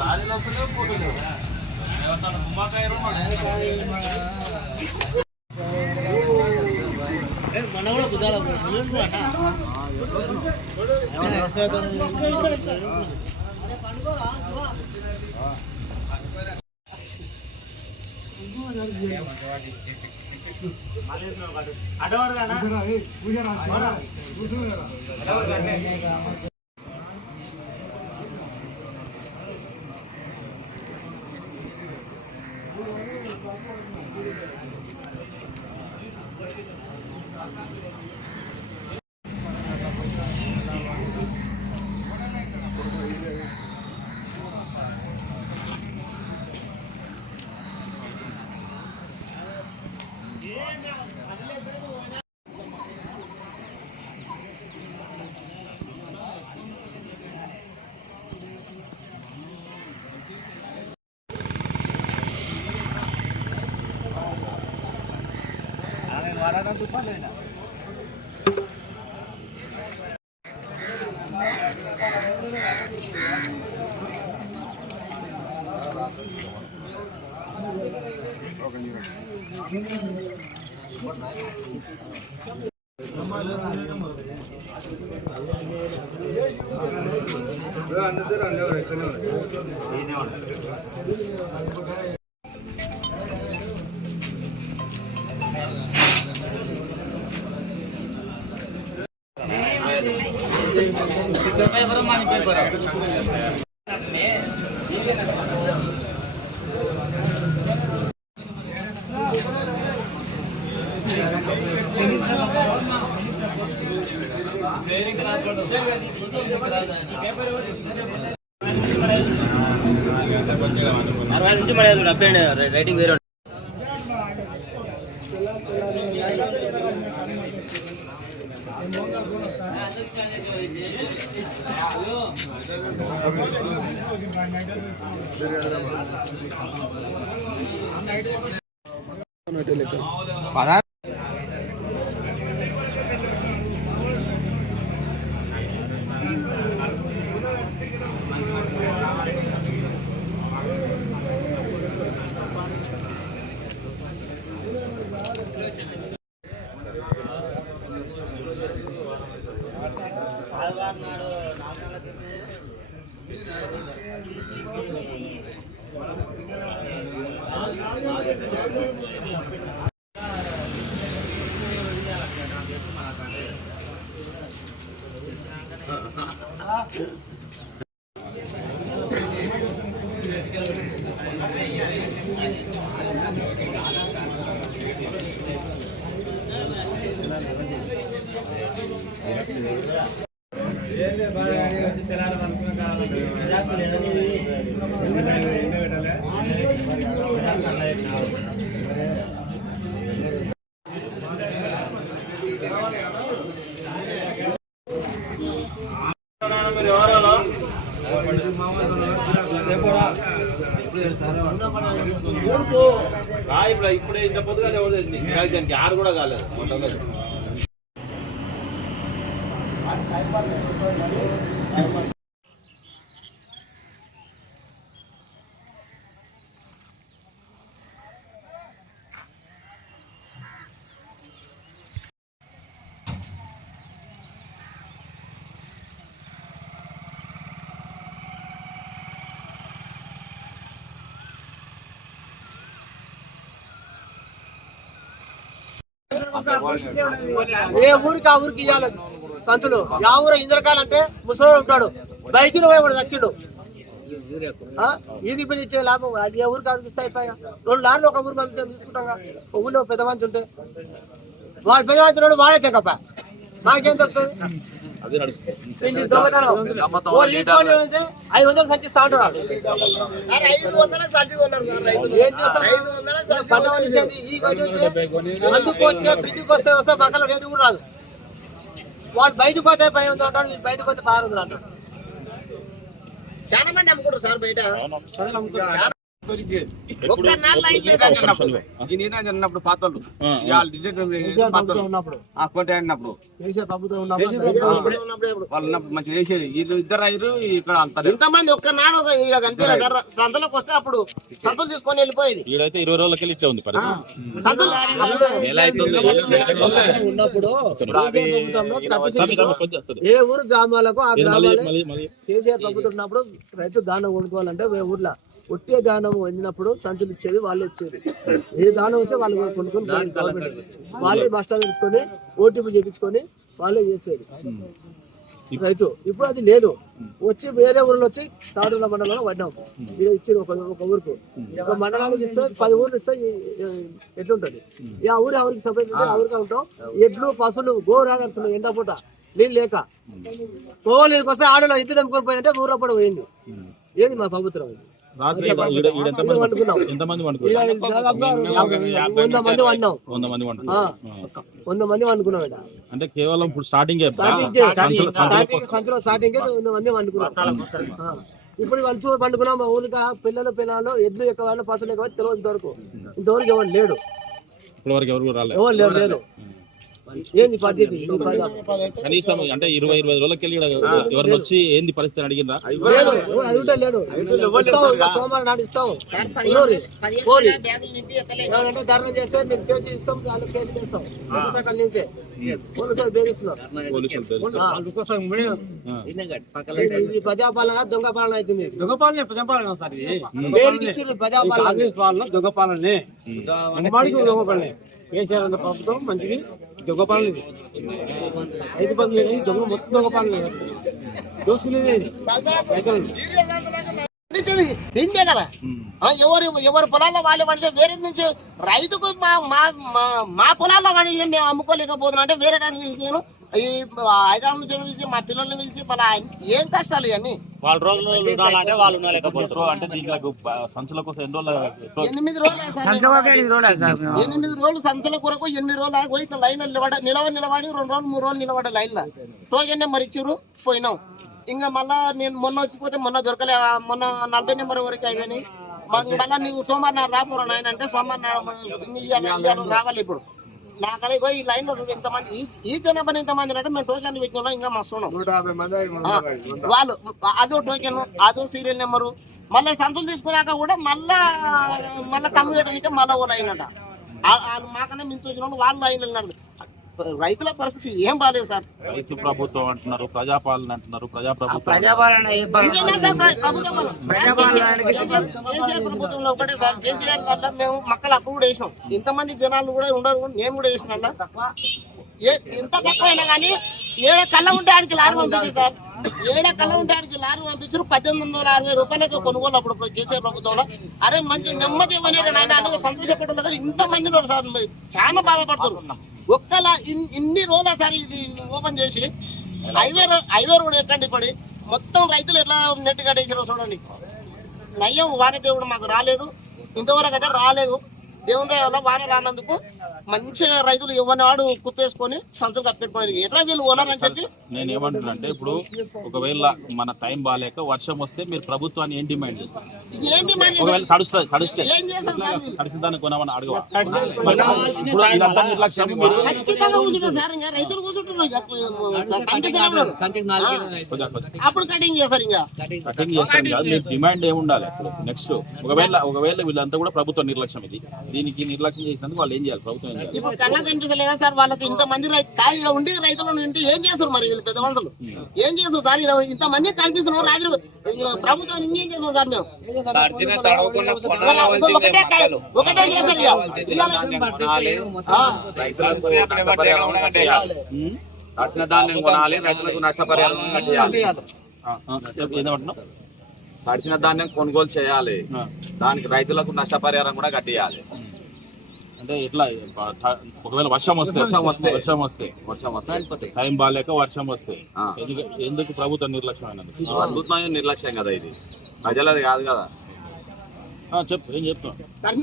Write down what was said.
లారీలో పోతుంది మన కూడా కుదాల అడవరగానా వాడాన దుపాలేనా అందరూ అందరూ ఎక్కడనే ఉన్నారు. పేపర్ మనీ పేపర్ రైటింగ్ వేరే ఇప్పుడే ఇంత పొద్దుగా దానికి ఆరు కూడా కాలేదు. ఏ ఊరికి ఆ ఊరికి ఇవ్వాలి సంచులు. ఆ ఊరు ఇంద్రకాయలు అంటే ముసలోడు ఉంటాడు, బైకులు పోయి చచ్చిండు. ఇది ఇప్పుడు ఇచ్చే లాభం అది ఏ ఊరికి ఆడికి ఇస్తాయి. 2 లారీలు ఒక ఊరికి పంపించాం తీసుకుంటాం. ఊళ్ళో పెద్ద మంచి ఉంటే వాడు పెద్ద మంచి ఉన్నాడు, వాడే తెగప్ప మాకేం తెలుస్తుంది. దొంగతనం 500 సంచిస్తా ఉంటాడు. ఏం చేస్తాం? పంట పండించేది ఈ బయట వచ్చే అందుకు వచ్చే బిడ్డకి వస్తే పక్కన రేటు కూడా రాదు. వాడు బయటకు పోతే 500 అంటాడు, వీళ్ళు బయటకు పోతే 600 అంటాడు. చాలా మంది అమ్ముకుంటారు సార్ బయట. ఒక్క నాలుగు లైట్లు వేసారు. అన్నప్పుడు పాతోళ్ళు కేసీఆర్ ప్రభుత్వం ఉన్నప్పుడు వాళ్ళు మంచిగా వేసేది ఇద్దరు అయ్యారు ఇక్కడ అంతా ఇంతమంది ఒక్కనాడు ఈడ కనిపించలేదు సార్. సంతలోకి వస్తే అప్పుడు సంతలు తీసుకొని వెళ్ళిపోయేది. ఈడైతే 20 రోజులకి వెళ్ళి ఇచ్చే ఉంది సంతలు ఎలా అవుతుంది ఉన్నప్పుడు ఏ ఊరు గ్రామాలకు ఆ గ్రామాలే కేసీఆర్ ప్రభుత్వం ఉన్నప్పుడు రైతు దానం కొనుక్కోవాలంటే ఊర్లో ఒట్టే దానం వండినప్పుడు సంచులు ఇచ్చేది వాళ్ళే ఇచ్చేది. ఏ దానం వచ్చే వాళ్ళు కొనుక్కొని వాళ్ళే బస్టాలు తీసుకొని ఓటీపీ చేయించుకొని వాళ్ళే చేసేది రైతు. ఇప్పుడు అది లేదు. వచ్చి వేరే ఊర్లో వచ్చి తాడుల మండలంలో పడ్డాం. ఇది ఇచ్చింది ఒక ఊరుకు. ఒక మండలానికి ఇస్తే 10 ఊర్లు ఇస్తే ఎట్లుంటది? ఆ ఊరు ఎవరికి సపరేట్ ఉంటే ఆ ఊరికే ఉంటాం. ఎడ్లు పశువులు గోరాడుతున్నాయి ఎండ పూట నీళ్ళు లేక పోలేనికి వస్తే ఆడలో ఎద్దు తెంపుకొని పోయిందంటే ఊర్లో పడి పోయింది. ఏంది మా ప్రభుత్వం? రాత్రి ఎంతమంది 100 మంది వండాం. 100 మంది వండుకున్నాం. అంటే కేవలం ఇప్పుడు స్టార్టింగ్ సంచులో స్టార్టింగ్ 100 మంది వండుకున్నాం. ఇప్పుడు మంచు పండుకున్నాం. మా ఊరికి పిల్లలు ఎడ్లు ఎక్కువ పసులు ఎక్కువ తెలియదు. ఇంతవరకు ఎవరు లేడు. ఇప్పటివరకు ఎవరు రాలేదు. ఎవరు లేరు. ఏంది పరిస్థితి? కనీసం అంటే 20 రోజులకి వెళ్ళి ఎవరిని వచ్చి ఏంది పరిస్థితి అడిగిందా? లేడు. సోమవారం నాడు ఇస్తాం. ఎవరంటే ధర్మం చేస్తే మీరు కేసులు ఇస్తాం, వాళ్ళు కేసులు ఇస్తాం. నింపే పోలీసులు బేరిస్తున్నారు. ఇది ప్రజాపాలన దొంగ పాలన అవుతుంది. ప్రజాపాలన సార్ ప్రజాపాలన దొంగ పాలనే కేసీఆర్ అన్న ప్రభుత్వం మంచిది. దొంగ పాలన 5 బంధువులు దొంగ మొత్తం దొంగ పాలన దోసుకునేది నిండే కదా. ఎవరు పొలాల్లో వాళ్ళే పండితే వేరే నుంచి రైతుకు మా పొలాల్లో పండించి మేము అమ్ముకోలేకపోతున్నాం అంటే వేరే నేను ఈ హైదరాబాద్ నుంచి పిలిచి మా పిల్లల్ని పిలిచి ఏం కష్టాలు ఇవన్నీ. వాళ్ళ రోజులు ఉండాలంటే వాళ్ళు ఉండలేకపోతారు. అంటే దీంట్లో సంచుల కోసం 8 రోజులు 8 రోజులు సంచుల కొరకు 8 రోజులు పోయి ఇట్లా లైన్ నిలబడి 2 రోజులు 3 రోజులు నిలబడే లైన్లో టోకెన్ నెంబర్ ఇచ్చిర్రు పోయినాం. ఇంకా మళ్ళా నేను మొన్న వచ్చిపోతే మొన్న దొరకలే. మొన్న 40 నెంబర్ వరకు అయినాయి. మళ్ళీ నీవు సోమవారం నాడు రాపోరా నాయన అంటే సోమవారం నాడు రావాలి. ఇప్పుడు నాకనే పోయి ఈ లైన్ లో ఎంతమంది ఈ జనాభా ఎంతమంది అంటే మేము టోకెన్ పెట్టిన ఇంకా మస్తు వాళ్ళు అదో టోకెన్ అదో సీరియల్ నెంబరు మళ్ళీ సంతులు తీసుకున్నాక కూడా మళ్ళా కమ్యూనిటీ మళ్ళీ ఓ లైన్ అంట. వాళ్ళు మాకనే మించి వచ్చిన వాళ్ళు లైన్ అన్నారు. రైతుల పరిస్థితి ఏం బాగాలేదు సార్. రైతు ప్రభుత్వం అంటున్నారు, ప్రజాపాలన అంటున్నారు. కేసీఆర్ ప్రభుత్వంలో ఒకటే సార్. కేసీఆర్ దాంట్లో మేము మక్కలు అప్పుడు కూడా వేసినాం. ఇంతమంది జనాలు కూడా ఉండరు. నేను కూడా వేసిన ఎంత తక్కువైనా కానీ 7 కళ్ళ ఉంటే ఆడికి లారీ పంపించారు సార్. 7 కళ్ళ ఉంటే ఆడికి లారీ పంపించారు. 1860 రూపాయలకి కొనుగోలు అప్పుడు కేసీఆర్ ప్రభుత్వంలో. అరే మంచి నెమ్మది ఇవ్వలేరు నాయన అని సంతోషపెట్టారు. కానీ ఇంతమంది ఉన్నారు సార్. చాలా బాధపడుతున్నారు. ఇన్ని రోజుల సార్ ఇది ఓపెన్ చేసి హైవే రోడ్ ఎక్కండి పడి మొత్తం రైతులు ఎట్లా నెట్ కట్టేసారో చూడండి. నయ్యం వాన దేవుడు మాకు రాలేదు. ఇంతవరకు అయితే రాలేదు. దేవుని దయ వల్ల వాన రానందుకు మంచిగా రైతులు ఇవ్వనివాడు కుప్పేసుకొని సంచులు కప్పెట్టుకోవాలి. ఎట్లా వీళ్ళు ఓనర్ అని చెప్పి నేను ఏమంటున్నా అంటే ఇప్పుడు ఒకవేళ మన టైం బాగాలేక వర్షం వస్తే మీరు ప్రభుత్వాన్ని ఏం డిమాండ్ చేస్తారు? ఏం డిమాండ్ తడిసిన దాన్ని కొనమని అడగవా? ఖచ్చితంగా కూర్చుంటారు సార్. ఇంకా రైతులు కూర్చుంటున్నారు. అప్పుడు కటింగ్ చేస్తారు. ఇంకా కటింగ్ చేస్తారు కాదు, మీరు డిమాండ్ ఏముండాలి? నెక్స్ట్ ఒకవేళ వీళ్ళంతా కూడా ప్రభుత్వ నిర్లక్ష్యం. దీనికి నిర్లక్ష్యం చేసినందుకు వాళ్ళు ఏం చేయాలి? ప్రభుత్వం ఏం చేయాలి? ఇప్పుడు కన్నా కనిపిస్తలేదా సార్ వాళ్ళకి? ఇంతమంది ఇక్కడ ఉండి రైతులు ఉండి ఏం చేస్తారు మరి? వీళ్ళు పెద్ద మనుషులు ఏం చేస్తారు సార్? ఇంతమంది కనిపిస్తున్నారు. రాజు ప్రభుత్వం ఇంకేం చేస్తాం సార్? మేము ఒకటే చేస్తారు. తడిసిన ధాన్యం కొనాలి, రైతులకు నష్టపరిహారం ఏమంటున్నావు? తడిసిన ధాన్యం కొనుగోలు చేయాలి, దానికి రైతులకు నష్టపరిహారం కూడా కట్టియాలి. అంటే ఎట్లా? ఒకవేళ వర్షం వస్తే టైం బాగాలేక వర్షం వస్తే ఎందుకు ప్రభుత్వం నిర్లక్ష్యం? ప్రభుత్వం నిర్లక్ష్యం కదా, ఇది ప్రజలది కాదు కదా. చెప్పు, ఏం చెప్తాను.